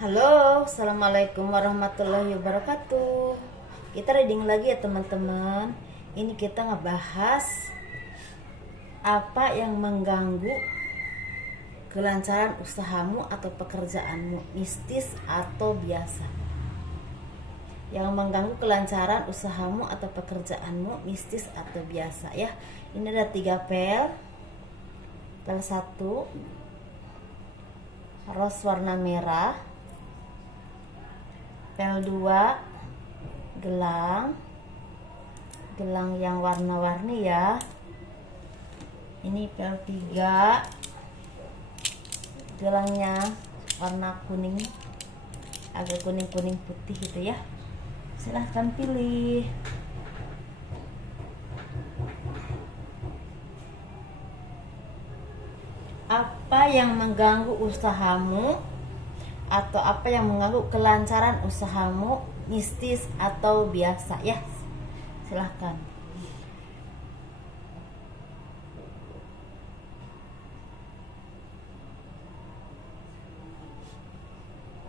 Halo, assalamualaikum warahmatullahi wabarakatuh. Kita reading lagi ya teman-teman. Ini kita ngebahas apa yang mengganggu kelancaran usahamu atau pekerjaanmu, mistis atau biasa. Yang mengganggu kelancaran usahamu atau pekerjaanmu, mistis atau biasa ya. Ini ada 3 pel. Pel 1 rose warna merah, pel 2 gelang yang warna-warni ya. Ini pel 3 gelangnya warna kuning, agak kuning-kuning putih gitu ya. Silahkan pilih. Apa yang mengganggu usahamu atau apa yang mengganggu kelancaran usahamu, mistis atau biasa ya. Silahkan.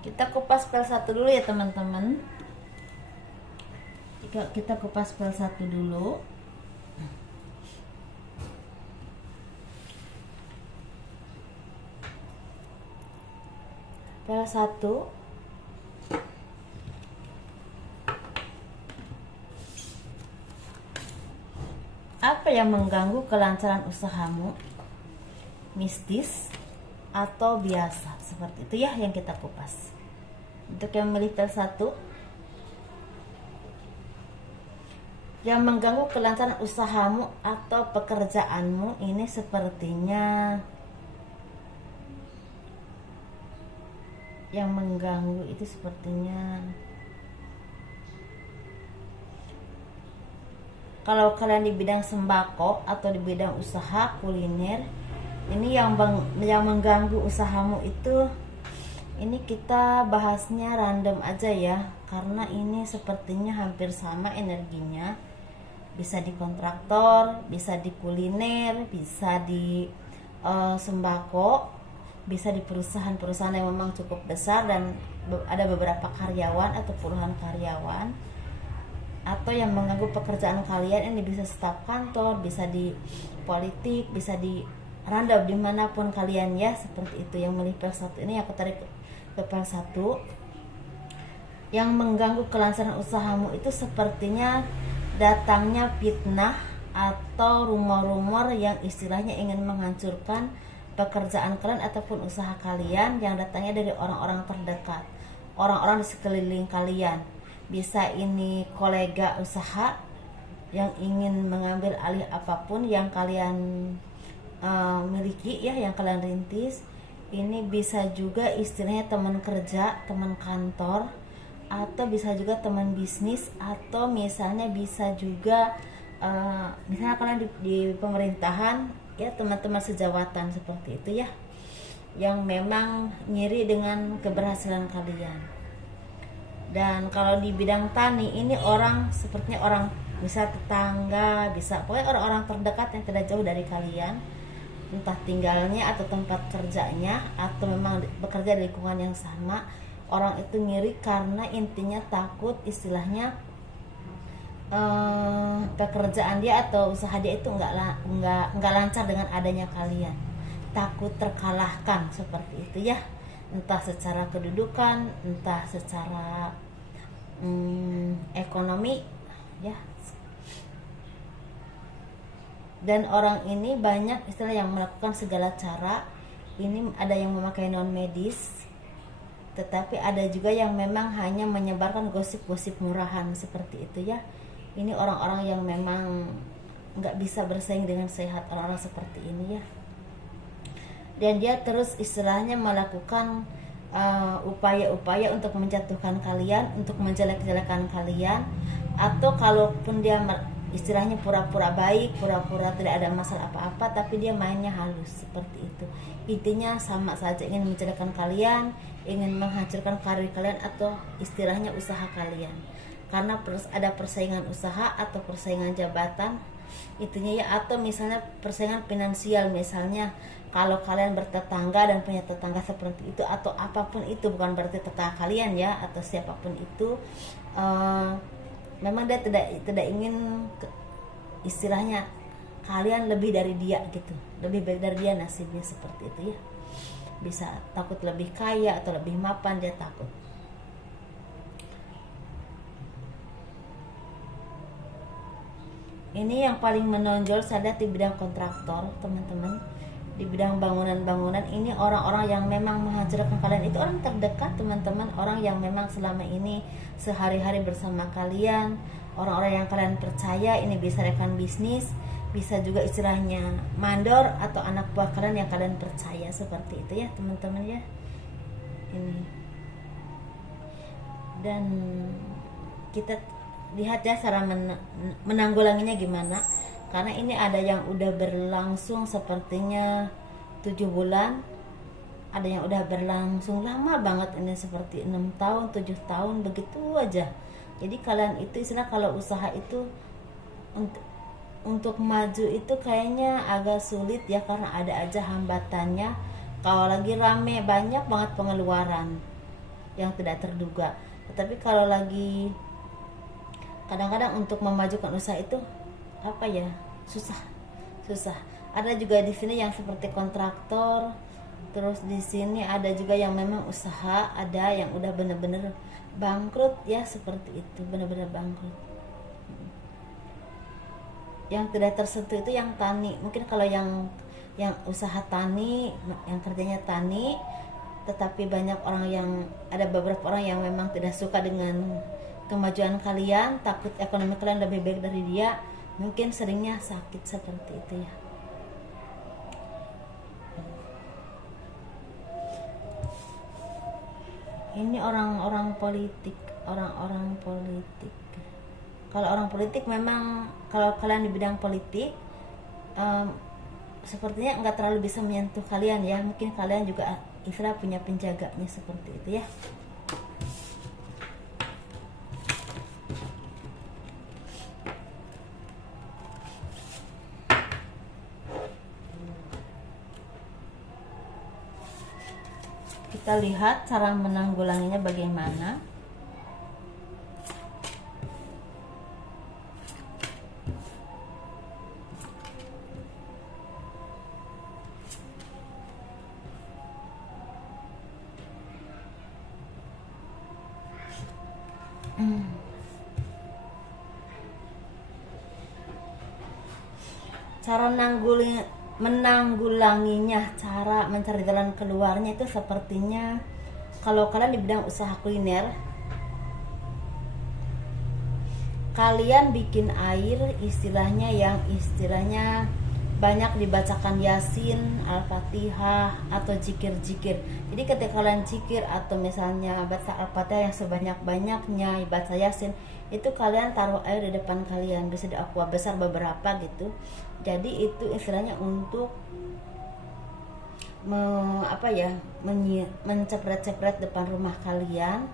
Kita kupas pel 1 dulu ya teman-teman. Kita kupas pel 1 dulu. Pel 1 apa yang mengganggu kelancaran usahamu, mistis atau biasa, seperti itu ya yang kita kupas. Untuk yang memilih pel 1, yang mengganggu kelancaran usahamu atau pekerjaanmu, ini sepertinya yang mengganggu itu sepertinya kalau kalian di bidang sembako atau di bidang usaha kuliner, ini yang mengganggu usahamu itu, ini kita bahasnya random aja ya, karena ini sepertinya hampir sama energinya. Bisa di kontraktor, bisa di kuliner, bisa di sembako, bisa di perusahaan-perusahaan yang memang cukup besar dan ada beberapa karyawan atau puluhan karyawan. Atau yang mengganggu pekerjaan kalian, ini bisa staf kantor, bisa di politik, bisa di random dimanapun kalian ya, seperti itu. Yang milih pel 1 ini aku tarik ke pel 1. Yang mengganggu kelancaran usahamu itu sepertinya datangnya fitnah atau rumor-rumor yang istilahnya ingin menghancurkan pekerjaan kalian ataupun usaha kalian, yang datangnya dari orang-orang terdekat, orang-orang di sekeliling kalian. Bisa ini kolega usaha yang ingin mengambil alih apapun yang kalian miliki ya, yang kalian rintis. Ini bisa juga istilahnya teman kerja, teman kantor, atau bisa juga teman bisnis, atau misalnya bisa juga misalnya kalian di pemerintahan ya, teman-teman sejawatan seperti itu ya, yang memang ngiri dengan keberhasilan kalian. Dan kalau di bidang tani, ini orang sepertinya orang, bisa tetangga, bisa pokoknya orang-orang terdekat yang tidak jauh dari kalian, entah tinggalnya atau tempat kerjanya atau memang bekerja di lingkungan yang sama. Orang itu ngiri karena intinya takut istilahnya pekerjaan dia atau usaha dia itu nggak lancar dengan adanya kalian, takut terkalahkan seperti itu ya, entah secara kedudukan, entah secara ekonomi ya. Dan orang ini banyak istilah yang melakukan segala cara. Ini ada yang memakai non medis, tetapi ada juga yang memang hanya menyebarkan gosip-gosip murahan seperti itu ya. Ini orang-orang yang memang nggak bisa bersaing dengan sehat, orang-orang seperti ini ya. Dan dia terus istilahnya melakukan upaya-upaya untuk menjatuhkan kalian, untuk menjelek-jelekan kalian, atau kalaupun dia istilahnya pura-pura baik, pura-pura tidak ada masalah apa-apa, tapi dia mainnya halus seperti itu. Intinya sama saja, ingin menjelekkan kalian, ingin menghancurkan karir kalian atau istilahnya usaha kalian, karena ada persaingan usaha atau persaingan jabatan itunya ya, atau misalnya persaingan finansial, misalnya Kalau kalian bertetangga dan punya tetangga seperti itu atau apapun itu, bukan berarti tetangga kalian ya, atau siapapun itu, memang dia tidak ingin istilahnya kalian lebih dari dia gitu, lebih baik dari dia, nasibnya seperti itu ya. Bisa takut lebih kaya atau lebih mapan, dia takut. Ini yang paling menonjol saya lihat di bidang kontraktor, teman-teman. Di bidang bangunan-bangunan ini orang-orang yang memang menghancurkan kalian itu orang terdekat, teman-teman. Orang yang memang selama ini sehari-hari bersama kalian, orang-orang yang kalian percaya. Ini bisa rekan bisnis, bisa juga istilahnya mandor atau anak buah kalian yang kalian percaya, seperti itu ya teman-teman ya. Ini. Dan kita lihat ya cara menanggulanginya gimana, karena ini ada yang udah berlangsung sepertinya 7 bulan, ada yang udah berlangsung lama banget, ini seperti 6 tahun 7 tahun begitu aja. Jadi kalian itu istilah kalau usaha itu untuk maju itu kayaknya agak sulit ya, karena ada aja hambatannya. Kalau lagi rame banyak banget pengeluaran yang tidak terduga, tetapi kalau lagi kadang-kadang untuk memajukan usaha itu apa ya, susah. Ada juga di sini yang seperti kontraktor, terus di sini ada juga yang memang usaha, ada yang udah bener-bener bangkrut ya, seperti itu, bener-bener bangkrut. Yang tidak tersentuh itu yang tani. Mungkin kalau yang usaha tani, yang kerjanya tani, tetapi banyak orang yang, ada beberapa orang yang memang tidak suka dengan kemajuan kalian, takut ekonomi kalian lebih baik dari dia, mungkin seringnya sakit seperti itu ya. Ini orang-orang politik. Kalau orang politik memang, kalau kalian di bidang politik sepertinya nggak terlalu bisa menyentuh kalian ya. Mungkin kalian juga istilah punya penjaganya seperti itu ya. Kita lihat cara menanggulanginya bagaimana. Cara menanggulanginya, cara mencari jalan keluarnya itu sepertinya, kalau kalian di bidang usaha kuliner, kalian bikin air istilahnya banyak dibacakan Yasin, Al-Fatihah atau zikir-zikir. Jadi ketika kalian zikir atau misalnya baca Al-Fatihah yang sebanyak-banyaknya, baca Yasin, itu kalian taruh air di depan kalian, bisa di aqua besar beberapa gitu. Jadi itu istilahnya untuk mencepret-cepret depan rumah kalian,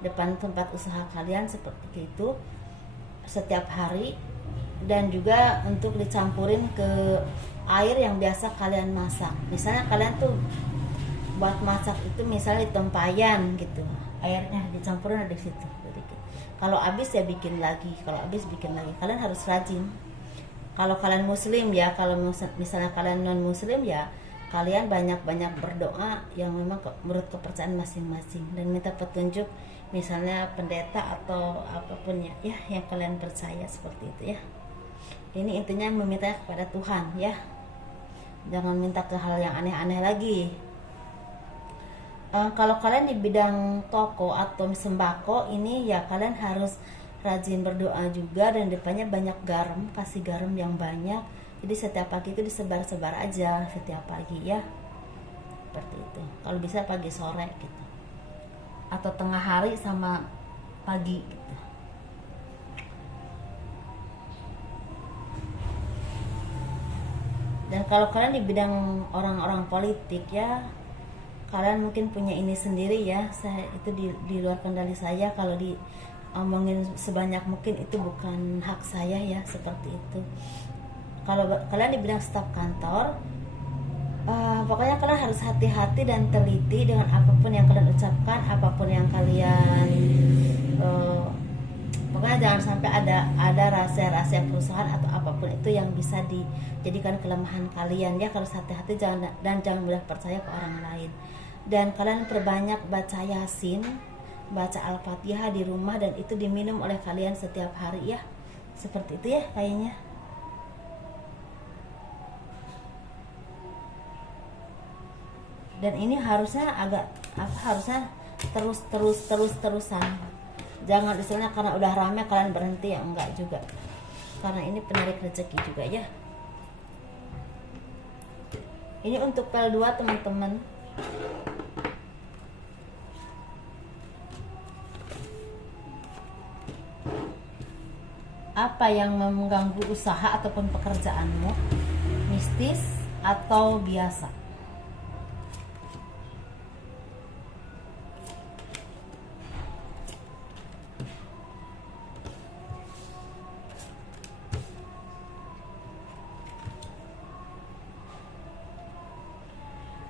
depan tempat usaha kalian seperti itu setiap hari. Dan juga untuk dicampurin ke air yang biasa kalian masak. Misalnya kalian tuh buat masak itu misalnya di tempayan gitu, airnya dicampurin di situ. Kalau habis ya bikin lagi, kalian harus rajin. Kalau kalian muslim ya, kalau misalnya kalian non muslim ya, kalian banyak-banyak berdoa yang memang menurut kepercayaan masing-masing, dan minta petunjuk misalnya pendeta atau apapun ya yang kalian percaya, seperti itu ya. Ini intinya meminta kepada Tuhan ya, jangan minta ke hal yang aneh-aneh lagi. Kalau kalian di bidang toko atau sembako ini ya, kalian harus rajin berdoa juga, dan depannya banyak garam, kasih garam yang banyak. Jadi setiap pagi itu disebar-sebar aja setiap pagi ya, seperti itu. Kalau bisa pagi sore gitu, atau tengah hari sama pagi gitu. Dan kalau kalian di bidang orang-orang politik ya, kalian mungkin punya ini sendiri ya. Saya itu di luar kendali saya. Kalau diomongin sebanyak mungkin itu bukan hak saya ya, seperti itu. Kalau kalian di bidang staf kantor, Pokoknya kalian harus hati-hati dan teliti dengan apapun yang kalian ucapkan, apapun yang kalian pokoknya jangan sampai ada rahasia-rahasia perusahaan atau apapun itu yang bisa dijadikan kelemahan kalian ya. Harus hati-hati dan jangan mudah percaya ke orang lain. Dan kalian perbanyak baca Yasin, baca Al-Fatihah di rumah, dan itu diminum oleh kalian setiap hari ya. Seperti itu ya kayaknya. Dan ini harusnya harusnya terusan. Jangan istilahnya karena udah rame kalian berhenti, ya enggak juga, karena ini penarik rezeki juga ya. Ini untuk pel 2 teman-teman. Apa yang mengganggu usaha ataupun pekerjaanmu? Mistis atau biasa?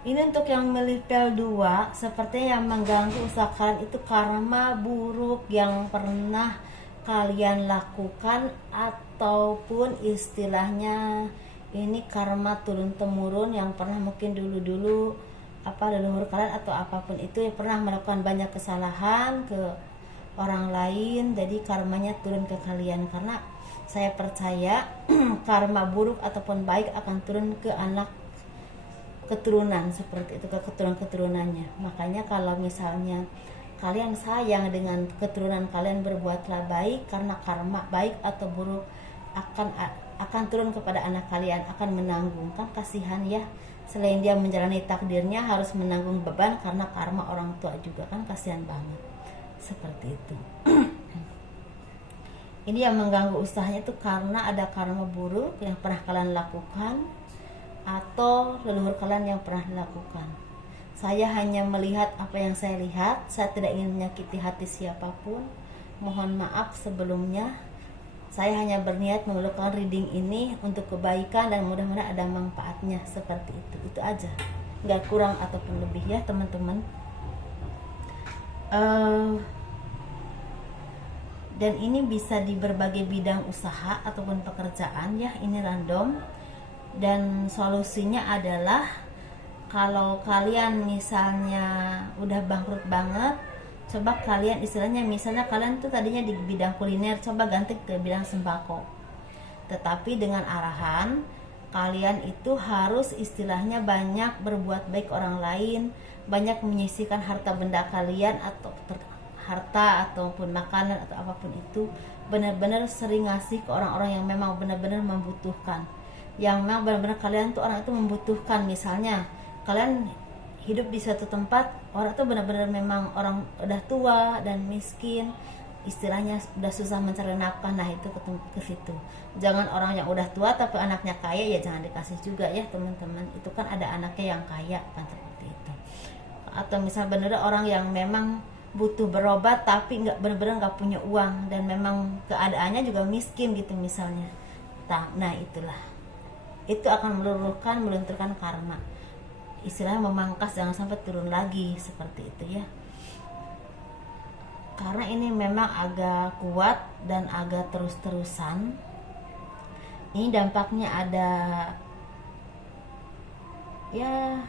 Ini untuk yang milih pel 2, sepertinya yang mengganggu usaha kalian itu karma buruk yang pernah kalian lakukan, ataupun istilahnya ini karma turun temurun yang pernah mungkin dulu leluhur kalian atau apapun itu yang pernah melakukan banyak kesalahan ke orang lain, jadi karmanya turun ke kalian. Karena saya percaya karma buruk ataupun baik akan turun ke anak keturunan, seperti itu, ke keturunan-keturunannya. Makanya kalau misalnya kalian sayang dengan keturunan kalian, berbuatlah baik, karena karma baik atau buruk akan turun kepada anak kalian, akan menanggung. Kan kasihan ya, selain dia menjalani takdirnya harus menanggung beban karena karma orang tua juga, kan kasihan banget. Seperti itu. Ini yang mengganggu usahanya itu karena ada karma buruk yang pernah kalian lakukan atau leluhur kalian yang pernah dilakukan. Saya hanya melihat apa yang saya lihat. Saya tidak ingin menyakiti hati siapapun. Mohon maaf sebelumnya. Saya hanya berniat melakukan reading ini untuk kebaikan dan mudah-mudahan ada manfaatnya. Seperti itu aja, nggak kurang ataupun lebih ya teman-teman. Dan ini bisa di berbagai bidang usaha ataupun pekerjaan ya. Ini random. Dan solusinya adalah kalau kalian misalnya udah bangkrut banget, coba kalian istilahnya, misalnya kalian tuh tadinya di bidang kuliner, coba ganti ke bidang sembako. Tetapi dengan arahan kalian itu harus istilahnya banyak berbuat baik orang lain, banyak menyisihkan harta benda kalian atau harta ataupun makanan atau apapun itu, benar-benar sering ngasih ke orang-orang yang memang benar-benar membutuhkan. Yang memang benar-benar kalian tuh orang itu membutuhkan. Misalnya kalian hidup di suatu tempat, orang itu benar-benar memang orang udah tua dan miskin, istilahnya udah susah mencari nafkah, nah itu ke situ. Jangan orang yang udah tua tapi anaknya kaya, ya jangan dikasih juga ya teman-teman. Itu kan ada anaknya yang kaya kan, seperti itu. Atau misalnya benar orang yang memang butuh berobat tapi benar-benar nggak punya uang dan memang keadaannya juga miskin gitu misalnya. Nah itulah, itu akan melunturkan karma, istilahnya memangkas, jangan sampai turun lagi, seperti itu ya. Karena ini memang agak kuat dan agak terus-terusan. Ini dampaknya ada ya,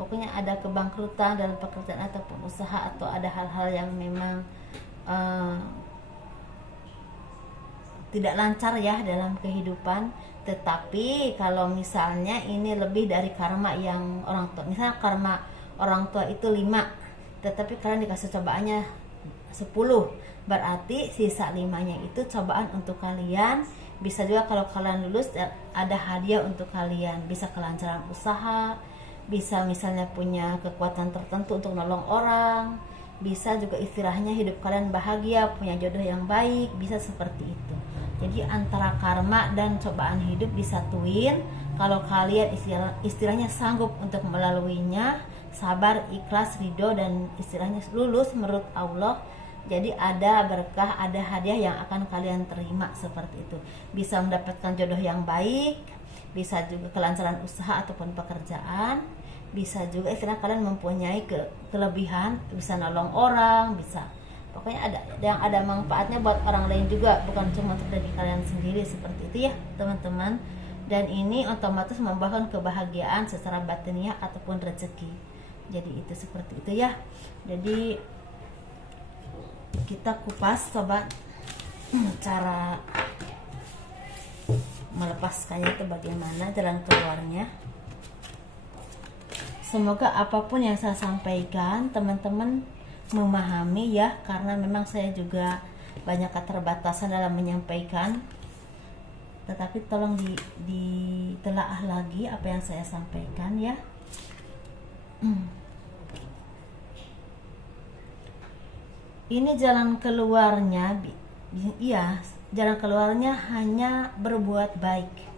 pokoknya ada kebangkrutan dalam pekerjaan ataupun usaha, atau ada hal-hal yang memang tidak lancar ya dalam kehidupan. Tetapi kalau misalnya ini lebih dari karma yang orang tua, misalnya karma orang tua itu 5, tetapi kalian dikasih cobaannya 10, berarti sisa 5-nya itu cobaan untuk kalian. Bisa juga kalau kalian lulus ada hadiah untuk kalian, bisa kelancaran usaha, bisa misalnya punya kekuatan tertentu untuk nolong orang, bisa juga istilahnya hidup kalian bahagia, punya jodoh yang baik, bisa seperti itu. Jadi antara karma dan cobaan hidup disatuin. Kalau kalian istilahnya sanggup untuk melaluinya, sabar, ikhlas, ridho, dan istilahnya lulus menurut Allah, jadi ada berkah, ada hadiah yang akan kalian terima, seperti itu. Bisa mendapatkan jodoh yang baik, bisa juga kelancaran usaha ataupun pekerjaan, bisa juga istilah kalian mempunyai kelebihan, bisa nolong orang, bisa pokoknya ada manfaatnya buat orang lain juga, bukan cuma untuk diri kalian sendiri, seperti itu ya teman-teman. Dan ini otomatis membawakan kebahagiaan secara batiniah ataupun rezeki. Jadi itu seperti itu ya. Jadi kita kupas sobat cara melepaskannya itu bagaimana, jalan keluarnya. Semoga apapun yang saya sampaikan teman-teman memahami ya, karena memang saya juga banyak keterbatasan dalam menyampaikan, tetapi tolong ditelaah lagi apa yang saya sampaikan ya. Ini jalan keluarnya, iya, jalan keluarnya hanya berbuat baik.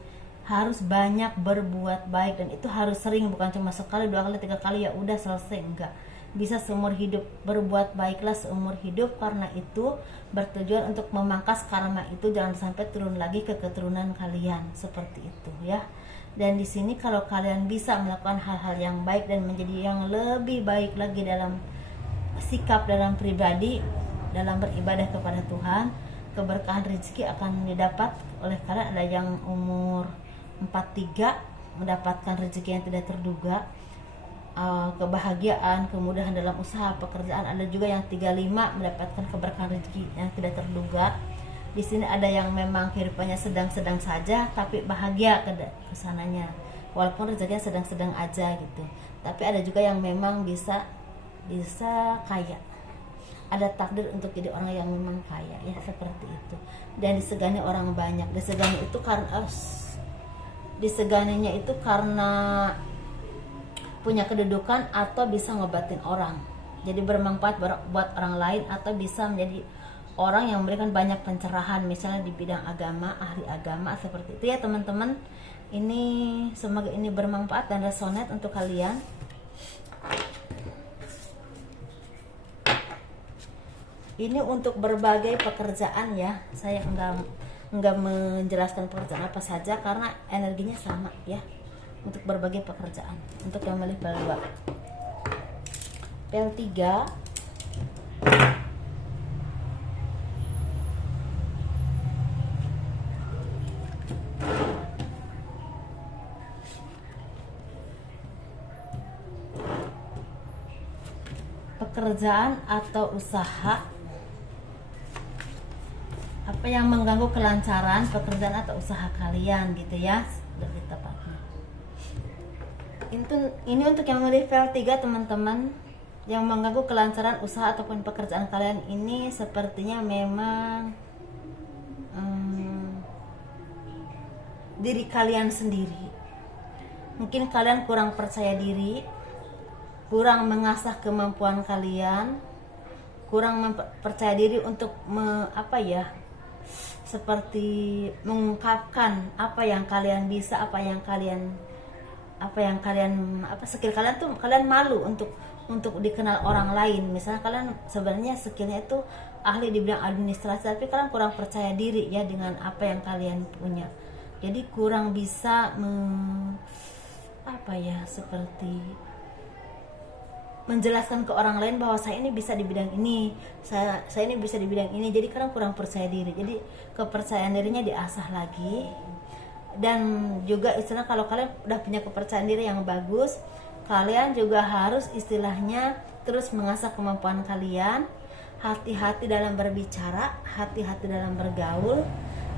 Harus banyak berbuat baik, dan itu harus sering, bukan cuma sekali, 2 kali, 3 kali ya udah selesai, enggak. Bisa seumur hidup, berbuat baiklah seumur hidup, karena itu bertujuan untuk memangkas karma itu jangan sampai turun lagi ke keturunan kalian, seperti itu ya. Dan di sini kalau kalian bisa melakukan hal-hal yang baik dan menjadi yang lebih baik lagi dalam sikap, dalam pribadi, dalam beribadah kepada Tuhan, keberkahan rezeki akan didapat oleh kalian. Ada yang umur 43 mendapatkan rezeki yang tidak terduga, kebahagiaan, kemudahan dalam usaha pekerjaan. Ada juga yang 35 mendapatkan keberkahan rezeki yang tidak terduga. Di sini ada yang memang kehidupannya sedang-sedang saja tapi bahagia ke sananya, walaupun rezekinya sedang-sedang aja gitu. Tapi ada juga yang memang bisa kaya, ada takdir untuk jadi orang yang memang kaya ya, seperti itu. Dan disegani orang banyak, diseganinya itu karena punya kedudukan atau bisa ngobatin orang, jadi bermanfaat buat orang lain, atau bisa menjadi orang yang memberikan banyak pencerahan, misalnya di bidang agama, ahli agama, seperti itu ya teman-teman. Ini semoga ini bermanfaat dan resonate untuk kalian. Ini untuk berbagai pekerjaan ya, saya enggak menjelaskan pekerjaan apa saja karena energinya sama ya, untuk berbagai pekerjaan. Untuk yang milih pel 2, pel 3, pekerjaan atau usaha, apa yang mengganggu kelancaran pekerjaan atau usaha kalian gitu ya, lebih tepatnya. Ini untuk yang memilih pel 3 teman-teman, yang mengganggu kelancaran usaha ataupun pekerjaan kalian ini sepertinya memang diri kalian sendiri. Mungkin kalian kurang percaya diri, kurang mengasah kemampuan kalian, kurang percaya diri untuk seperti mengungkapkan apa yang kalian bisa, skill kalian tuh kalian malu untuk dikenal orang lain. Misalnya kalian sebenarnya skillnya itu ahli di bidang administrasi, tapi kalian kurang percaya diri ya dengan apa yang kalian punya. Jadi kurang bisa seperti menjelaskan ke orang lain bahwa saya ini bisa di bidang ini, saya ini bisa di bidang ini. Jadi kalian kurang percaya diri. Jadi kepercayaan dirinya diasah lagi. Dan juga istilah kalau kalian udah punya kepercayaan diri yang bagus, kalian juga harus istilahnya terus mengasah kemampuan kalian. Hati-hati dalam berbicara, hati-hati dalam bergaul,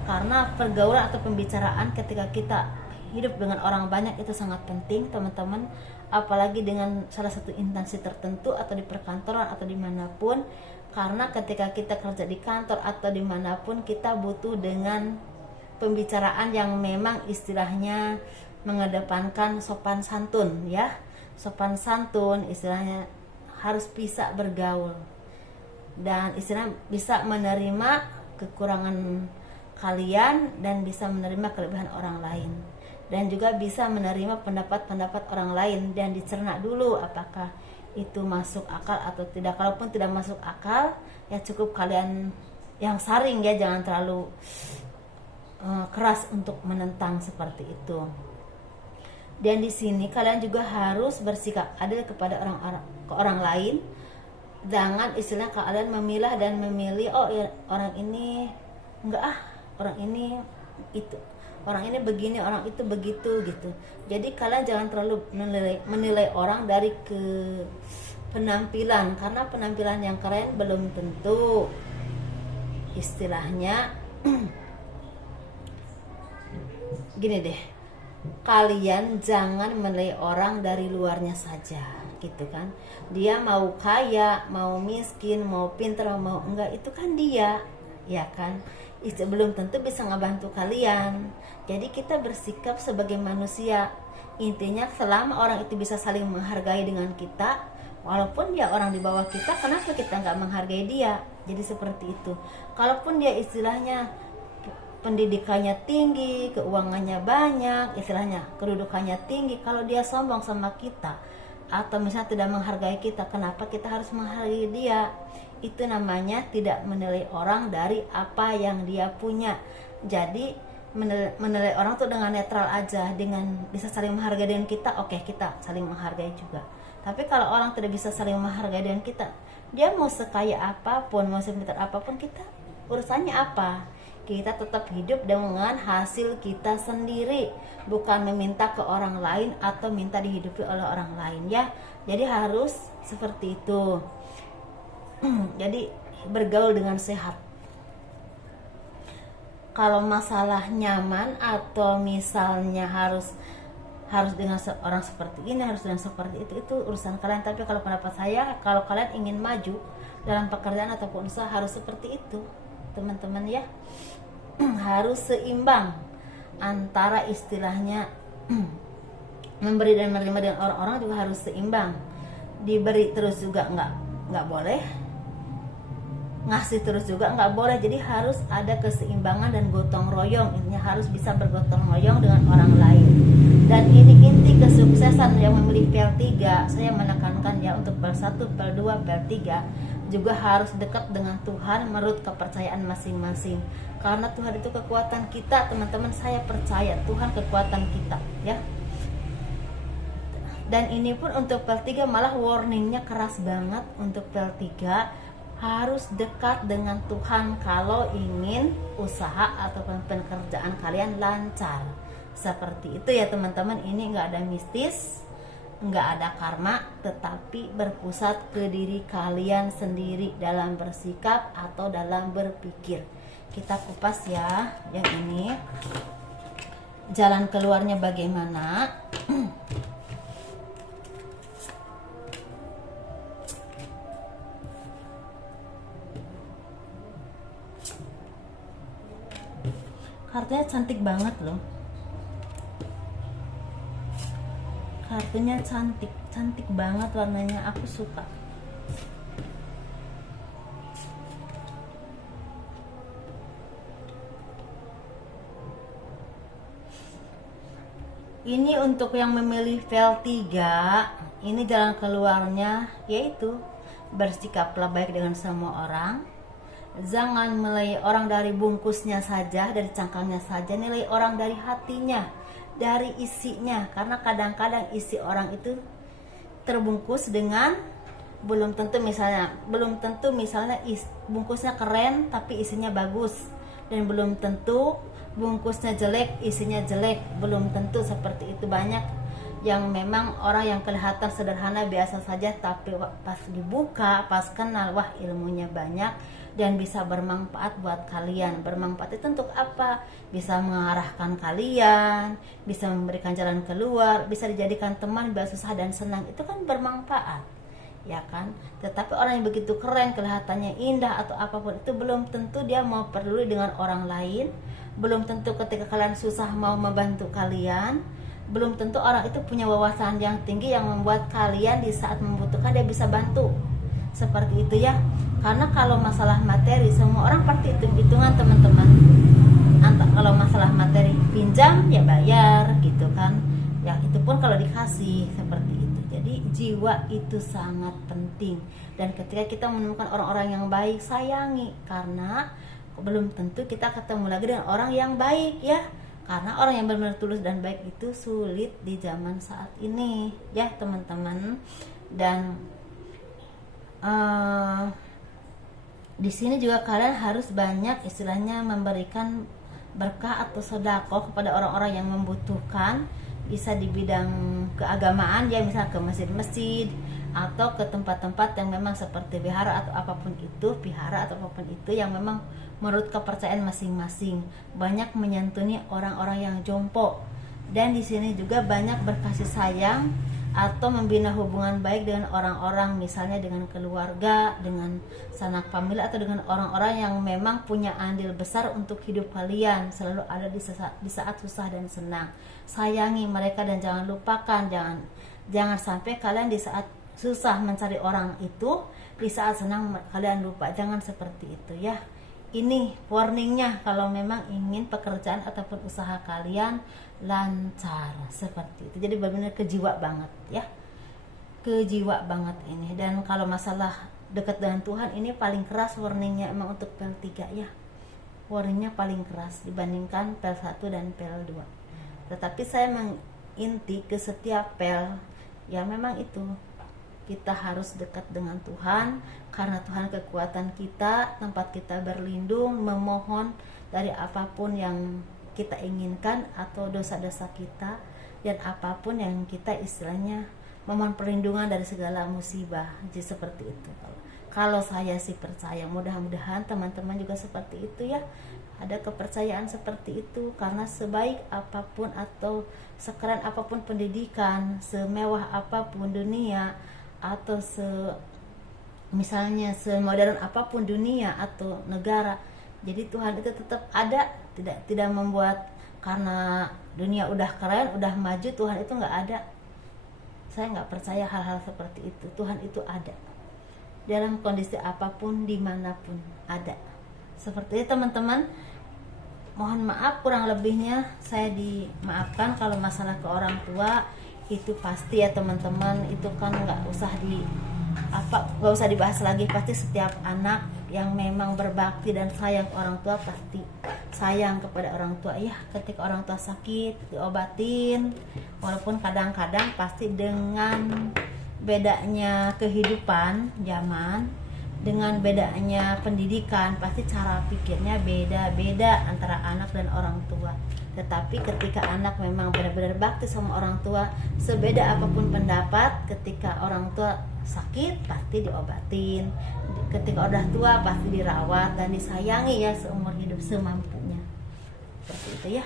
karena pergaulan atau pembicaraan ketika kita hidup dengan orang banyak itu sangat penting teman-teman, apalagi dengan salah satu instansi tertentu atau di perkantoran atau dimanapun. Karena ketika kita kerja di kantor atau dimanapun, kita butuh dengan pembicaraan yang memang istilahnya mengedepankan sopan santun ya. Sopan santun istilahnya harus bisa bergaul dan istilahnya bisa menerima kekurangan kalian dan bisa menerima kelebihan orang lain, dan juga bisa menerima pendapat-pendapat orang lain dan dicerna dulu apakah itu masuk akal atau tidak. Kalaupun tidak masuk akal, ya cukup kalian yang saring ya, jangan terlalu keras untuk menentang seperti itu. Dan di sini kalian juga harus bersikap adil kepada orang lain. Jangan istilah kalian memilah dan memilih, oh ya, orang ini enggak, orang ini itu, orang ini begini, orang itu begitu gitu. Jadi kalian jangan terlalu menilai orang dari penampilan, karena penampilan yang keren belum tentu istilahnya gini deh, kalian jangan menilai orang dari luarnya saja gitu kan. Dia mau kaya, mau miskin, mau pintar, mau enggak, itu kan dia, ya kan. Itu belum tentu bisa ngebantu kalian. Jadi kita bersikap sebagai manusia. Intinya selama orang itu bisa saling menghargai dengan kita, walaupun dia orang di bawah kita, kenapa kita nggak menghargai dia? Jadi seperti itu. Kalaupun dia istilahnya pendidikannya tinggi, keuangannya banyak, istilahnya kedudukannya tinggi, kalau dia sombong sama kita atau misalnya tidak menghargai kita, kenapa kita harus menghargai dia? Itu namanya tidak menilai orang dari apa yang dia punya. Jadi menilai orang tuh dengan netral aja, dengan bisa saling menghargai dengan kita, oke, kita saling menghargai juga. Tapi kalau orang tidak bisa saling menghargai dengan kita, dia mau sekaya apapun, mau sepintar apapun, kita urusannya apa? Kita tetap hidup dengan hasil kita sendiri, bukan meminta ke orang lain atau minta dihidupi oleh orang lain, ya. Jadi harus seperti itu. Jadi bergaul dengan sehat. Kalau masalah nyaman atau misalnya harus dengan orang seperti ini, harus dengan seperti itu urusan kalian. Tapi kalau pendapat saya, kalau kalian ingin maju dalam pekerjaan ataupun usaha, harus seperti itu, teman-teman, ya. Harus seimbang antara istilahnya memberi dan menerima dengan orang-orang, juga harus seimbang. Diberi terus juga nggak boleh, ngasih terus juga nggak boleh. Jadi harus ada keseimbangan dan gotong royong. Intinya harus bisa bergotong royong dengan orang lain. Dan ini inti kesuksesan yang memilih PL3. Saya menekankan ya, untuk PL1, PL2, PL3 juga harus dekat dengan Tuhan menurut kepercayaan masing-masing. Karena Tuhan itu kekuatan kita, teman-teman. Saya percaya Tuhan kekuatan kita, ya. Dan ini pun untuk PL3 malah warningnya keras banget. Untuk PL3 harus dekat dengan Tuhan kalau ingin usaha ataupun pekerjaan kalian lancar. Seperti itu ya teman-teman. Ini nggak ada mistis, nggak ada karma, tetapi berpusat ke diri kalian sendiri dalam bersikap atau dalam berpikir. Kita kupas ya, yang ini jalan keluarnya bagaimana. Kartunya cantik banget loh. Kartunya cantik banget warnanya, aku suka. Ini untuk yang memilih PL3, ini jalan keluarnya yaitu bersikaplah baik dengan semua orang. Jangan menilai orang dari bungkusnya saja, dari cangkangnya saja. Nilai orang dari hatinya, dari isinya. Karena kadang-kadang isi orang itu terbungkus dengan belum tentu misalnya bungkusnya keren tapi isinya bagus, dan belum tentu bungkusnya jelek isinya jelek, belum tentu seperti itu. Banyak yang memang orang yang kelihatan sederhana biasa saja, tapi pas dibuka, pas kenal, wah ilmunya banyak dan bisa bermanfaat buat kalian. Bermanfaat itu untuk apa? Bisa mengarahkan kalian, bisa memberikan jalan keluar, bisa dijadikan teman biar susah dan senang, itu kan bermanfaat, ya kan? Tetapi orang yang begitu keren, kelihatannya indah atau apapun, itu belum tentu dia mau peduli dengan orang lain. Belum tentu ketika kalian susah mau membantu kalian. Belum tentu orang itu punya wawasan yang tinggi yang membuat kalian di saat membutuhkan dia bisa bantu. Seperti itu ya. Karena kalau masalah materi, semua orang pasti hitung-hitungan teman-teman. Kalau masalah materi pinjam ya bayar gitu kan. Ya itu pun kalau dikasih, seperti itu. Jadi jiwa itu sangat penting. Dan ketika kita menemukan orang-orang yang baik, sayangi. Karena belum tentu kita ketemu lagi dengan orang yang baik ya. karena orang yang benar-benar tulus dan baik itu sulit di zaman saat ini ya teman-teman. Dan di sini juga kalian harus banyak istilahnya memberikan berkah atau sedekah kepada orang-orang yang membutuhkan, bisa di bidang keagamaan ya, misal ke masjid-masjid atau ke tempat-tempat yang memang seperti vihara atau apapun itu yang memang menurut kepercayaan masing-masing, banyak menyantuni orang-orang yang jompo. Dan di sini juga banyak berkasih sayang atau membina hubungan baik dengan orang-orang, misalnya dengan keluarga, dengan sanak famili, atau dengan orang-orang yang memang punya andil besar untuk hidup kalian, selalu ada di saat susah dan senang. Sayangi mereka dan jangan lupakan, jangan sampai kalian di saat susah mencari orang itu, di saat senang kalian lupa. Jangan seperti itu ya. Ini warningnya kalau memang ingin pekerjaan ataupun usaha kalian lancar seperti itu. Jadi benar-benar kejiwa banget ya, kejiwa banget ini. Dan kalau masalah dekat dengan Tuhan ini paling keras warningnya emang untuk pel 3 ya, warningnya paling keras dibandingkan pel 1 dan pel 2. Tetapi saya menginti ke setiap pel ya, memang itu kita harus dekat dengan Tuhan, karena Tuhan kekuatan kita, tempat kita berlindung, memohon dari apapun yang kita inginkan atau dosa-dosa kita, dan apapun yang kita istilahnya memohon perlindungan dari segala musibah. Jadi seperti itu. Kalau saya sih percaya, mudah-mudahan teman-teman juga seperti itu ya. Ada kepercayaan seperti itu, karena sebaik apapun atau sekeren apapun pendidikan, semewah apapun dunia, atau misalnya semodern apapun dunia atau negara, jadi Tuhan itu tetap ada, tidak membuat karena dunia udah keren, udah maju, Tuhan itu nggak ada. Saya nggak percaya hal-hal seperti itu. Tuhan itu ada dalam kondisi apapun, dimanapun ada. Seperti itu teman-teman. Mohon maaf kurang lebihnya, saya dimaafkan. Kalau masalah ke orang tua itu pasti ya teman-teman, itu kan nggak usah dibahas lagi. Pasti setiap anak yang memang berbakti dan sayang ke orang tua pasti sayang kepada orang tua ya. Ketika orang tua sakit diobatin, walaupun kadang-kadang pasti dengan bedanya kehidupan zaman, dengan bedanya pendidikan, pasti cara pikirnya beda-beda antara anak dan orang tua. Tetapi ketika anak memang benar-benar bakti sama orang tua, sebeda apapun pendapat, ketika orang tua sakit pasti diobatin, ketika udah tua pasti dirawat dan disayangi ya seumur hidup semampunya. Seperti itu ya.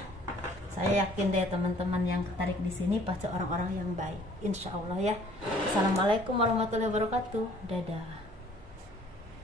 Saya yakin deh teman-teman yang tertarik di sini pasti orang-orang yang baik, insya Allah ya. Assalamualaikum warahmatullahi wabarakatuh. Dadah.